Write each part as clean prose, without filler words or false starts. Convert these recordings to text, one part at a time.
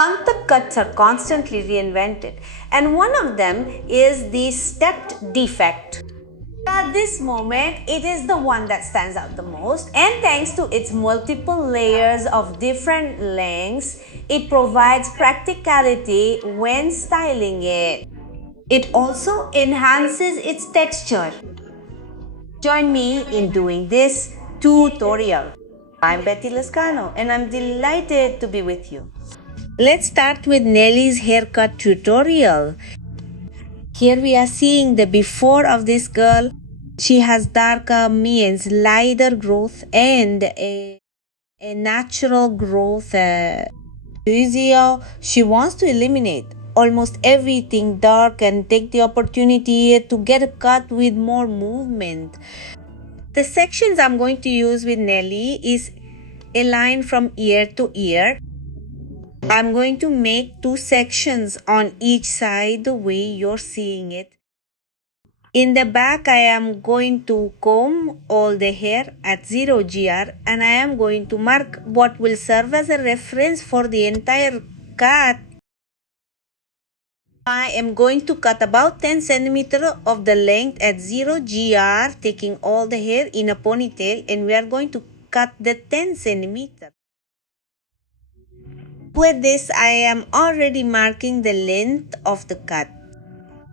Tantric cuts are constantly reinvented, and one of them is the stepped defect. At this moment, it is the one that stands out the most, and thanks to its multiple layers of different lengths, it provides practicality when styling it. It also enhances its texture. Join me in doing this tutorial. I'm Betty Lascano and I'm delighted to be with you. Let's start with Nelly's haircut tutorial. Here we are seeing the before of this girl. She has darker, means lighter growth and a natural growth. She wants to eliminate almost everything dark and take the opportunity to get a cut with more movement. The sections I'm going to use with Nelly is a line from ear to ear. I'm going to make 2 sections on each side the way you're seeing it. In the back, I am going to comb all the hair at 0 GR and I am going to mark what will serve as a reference for the entire cut. I am going to cut about 10 cm of the length at 0 GR, taking all the hair in a ponytail, and we are going to cut the 10 cm. With this, I am already marking the length of the cut.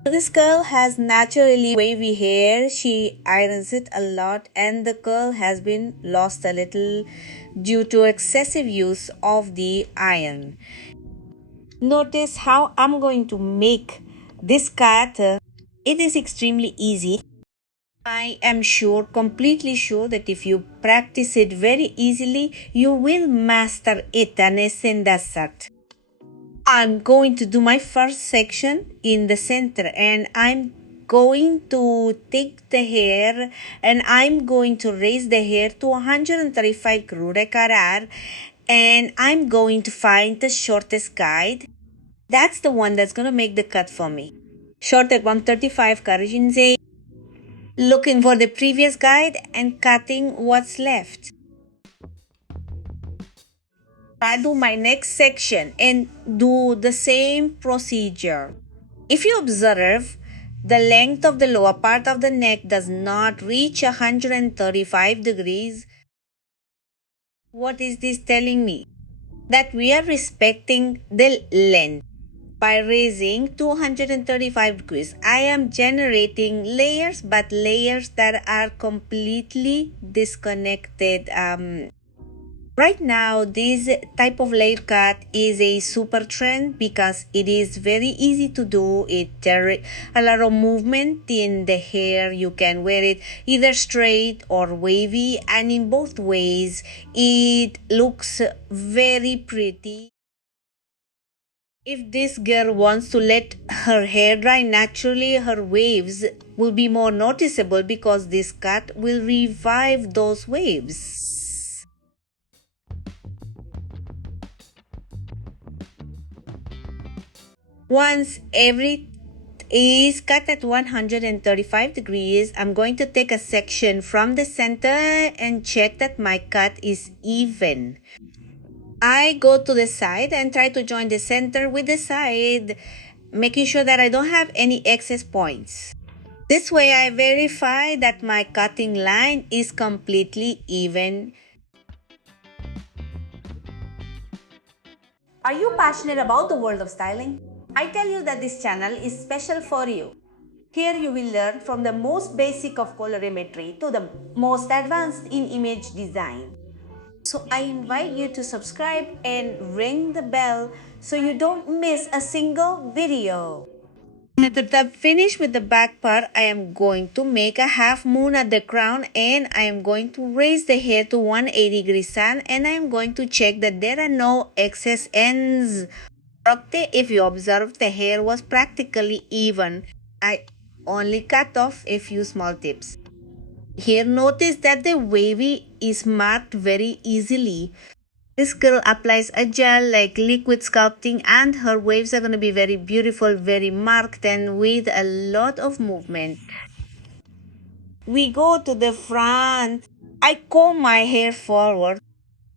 This girl has naturally wavy hair. She irons it a lot and the curl has been lost a little due to excessive use of the iron. Notice how I'm going to make this cut. It is extremely easy. I am completely sure that if you practice it very easily, you will master it and that. I'm going to do my first section in the center and I'm going to take the hair and I'm going to raise the hair to 135 kRR and I'm going to find the shortest guide. That's the one that's going to make the cut for me. Short at 135 kRR, looking for the previous guide and cutting what's left. I do my next section and do the same procedure. If you observe, the length of the lower part of the neck does not reach 135 degrees. What is this telling me? That we are respecting the length. By raising 235 degrees, I am generating layers, but layers that are completely disconnected. Right now, this type of layer cut is a super trend because it is very easy to do. It generates a lot of movement in the hair. You can wear it either straight or wavy, and in both ways, it looks very pretty. If this girl wants to let her hair dry naturally, her waves will be more noticeable because this cut will revive those waves. Once every is cut at 135 degrees, I'm going to take a section from the center and check that my cut is even. I go to the side and try to join the center with the side, making sure that I don't have any excess points. This way I verify that my cutting line is completely even. Are you passionate about the world of styling? I tell you that this channel is special for you. Here you will learn from the most basic of colorimetry to the most advanced in image design. So I invite you to subscribe and ring the bell so you don't miss a single video. After I'm finished with the back part, I am going to make a half moon at the crown and I am going to raise the hair to 180 degrees sun and I am going to check that there are no excess ends. If you observe, the hair was practically even. I only cut off a few small tips. Here notice that the wavy is marked very easily. This girl applies a gel like liquid sculpting and her waves are going to be very beautiful, very marked and with a lot of movement. We go to the front. I comb my hair forward.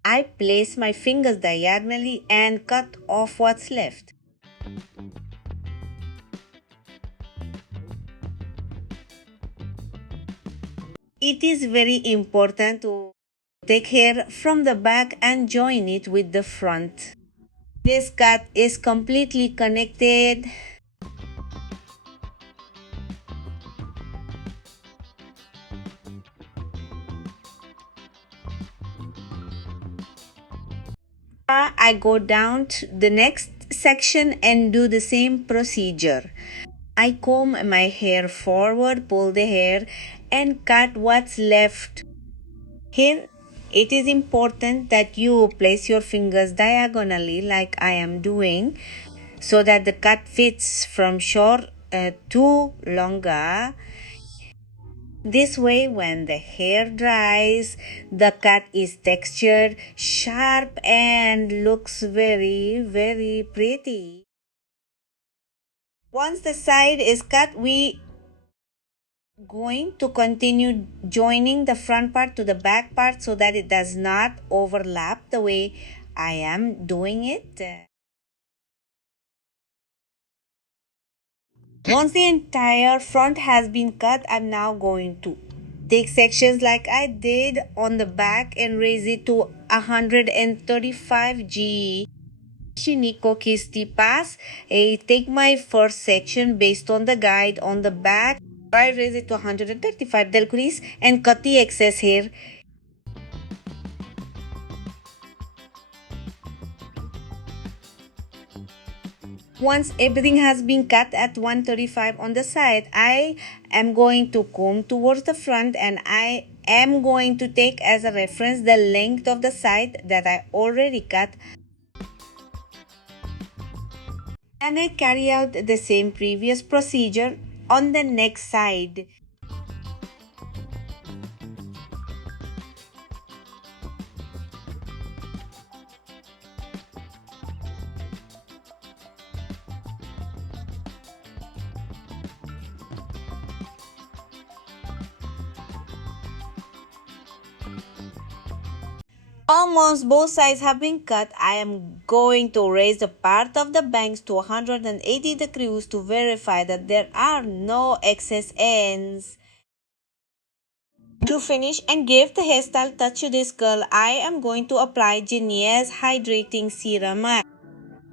I place my fingers diagonally and cut off what's left. It is very important to take hair from the back and join it with the front. This cut is completely connected. I go down to the next section and do the same procedure. I comb my hair forward, pull the hair, and cut what's left. Here, it is important that you place your fingers diagonally, like I am doing, so that the cut fits from short to longer. This way, when the hair dries, the cut is textured, sharp, and looks very pretty. Once the side is cut, we going to continue joining the front part to the back part so that it does not overlap the way I am doing it. Once the entire front has been cut, I'm now going to take sections like I did on the back and raise it to 135 G. Shiniko Kisti Pass. I take my first section based on the guide on the back. I raise it to 135 degrees and cut the excess hair. Once everything has been cut at 135 on the side, I am going to comb towards the front and I am going to take as a reference the length of the side that I already cut. And I carry out the same previous procedure on the next side. Almost both sides have been cut. I am going to raise the part of the bangs to 180 degrees to verify that there are no excess ends. To finish and give the hairstyle touch to this curl, I am going to apply Genie's Hydrating Serum.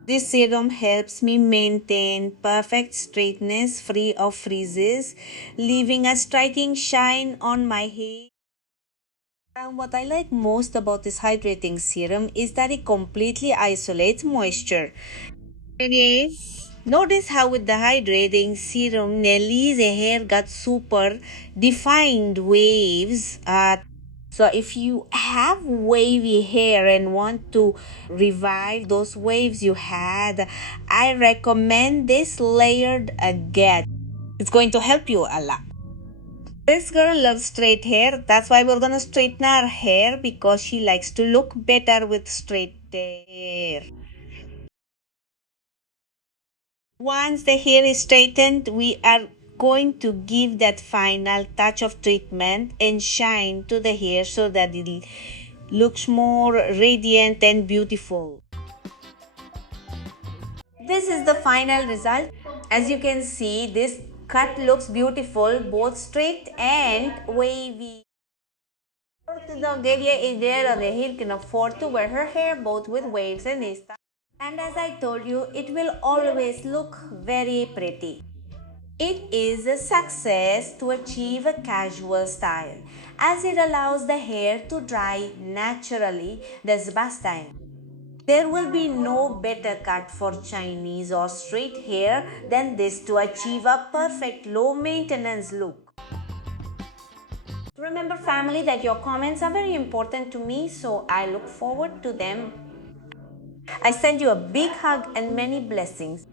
This serum helps me maintain perfect straightness free of frizz, leaving a striking shine on my hair. And what I like most about this hydrating serum is that it completely isolates moisture. Yes. Notice how with the hydrating serum, Nelly's hair got super defined waves. So if you have wavy hair and want to revive those waves you had, I recommend this layered get. It's going to help you a lot. This girl loves straight hair. That's why we're gonna straighten our hair because she likes to look better with straight hair. Once the hair is straightened, we are going to give that final touch of treatment and shine to the hair so that it looks more radiant and beautiful. This is the final result. As you can see, this cut looks beautiful, both straight and wavy. The Galia is there on the hill can afford to wear her hair both with waves and style. And as I told you, it will always look very pretty. It is a success to achieve a casual style as it allows the hair to dry naturally this best time. There will be no better cut for Chinese or straight hair than this to achieve a perfect low maintenance look. Remember family that your comments are very important to me, so I look forward to them. I send you a big hug and many blessings.